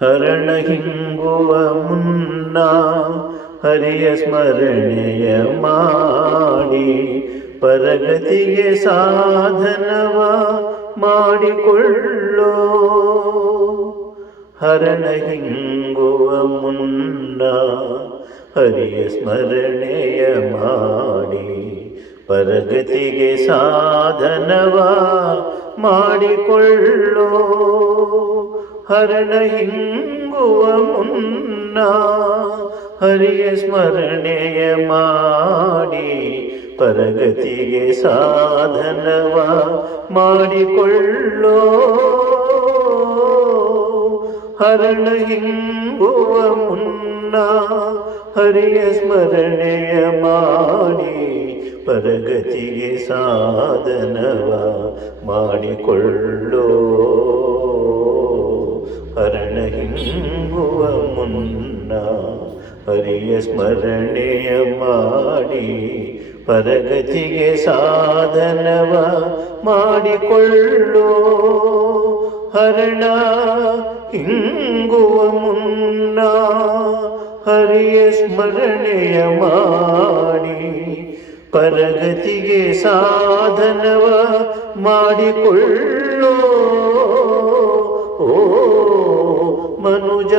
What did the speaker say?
ಹರಣ ಹಿಂಗುವ ಮುನ್ನ ಹರಿಯ ಸ್ಮರಣೆಯ ಮಾಡಿ ಪರಗತಿಗೆ ಸಾಧನವ ಮಾಡಿಕೊಳ್ಳೋ. ಹರಣ ಹಿಂಗುವ ಮುನ್ನ ಹರಿಯ ಸ್ಮರಣೆಯ ಮಾಡಿ ಪರಗತಿಗೆ ಸಾಧನವ ಮಾಡಿಕೊಳ್ಳೋ. ಹರಣ ಹಿಂಗುವ ಮುನ್ನ ಹರಿಯ ಸ್ಮರಣೆಯ ಮಾಡಿ ಪರಗತಿಗೆ ಸಾಧನವ ಮಾಡಿಕೊಳ್ಳೋ. ಹರಣ ಹಿಂಗುವ ಮುನ್ನ ಹರಿಯ ಸ್ಮರಣೆಯ ಮಾಡಿ ಪರಗತಿಗೆ ಸಾಧನವ ಮಾಡಿಕೊಳ್ಳೋ. ಹರಣ ಹಿಂಗುವ ಮುನ್ನ ಹರಿಯ ಸ್ಮರಣೆಯ ಮಾಡಿ ಪರಗತಿಗೆ ಸಾಧನವ ಮಾಡಿಕೊಳ್ಳೋ. ಹರಣ ಹಿಂಗುವ ಮುನ್ನ ಹರಿಯ ಸ್ಮರಣೆಯ ಮಾಡಿ ಪರಗತಿಗೆ ಸಾಧನವ ಮಾಡಿಕೊಳ್ಳೋ. ಓ ಮನುಜ